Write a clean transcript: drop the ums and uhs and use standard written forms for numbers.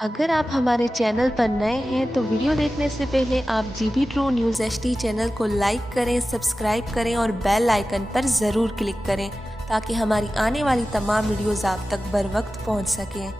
अगर आप हमारे चैनल पर नए हैं तो वीडियो देखने से पहले आप GB true news HD channel को लाइक करें, सब्सक्राइब करें और बेल आइकन पर ज़रूर क्लिक करें ताकि हमारी आने वाली तमाम वीडियोज़ आप तक बर वक्त पहुंच सकें।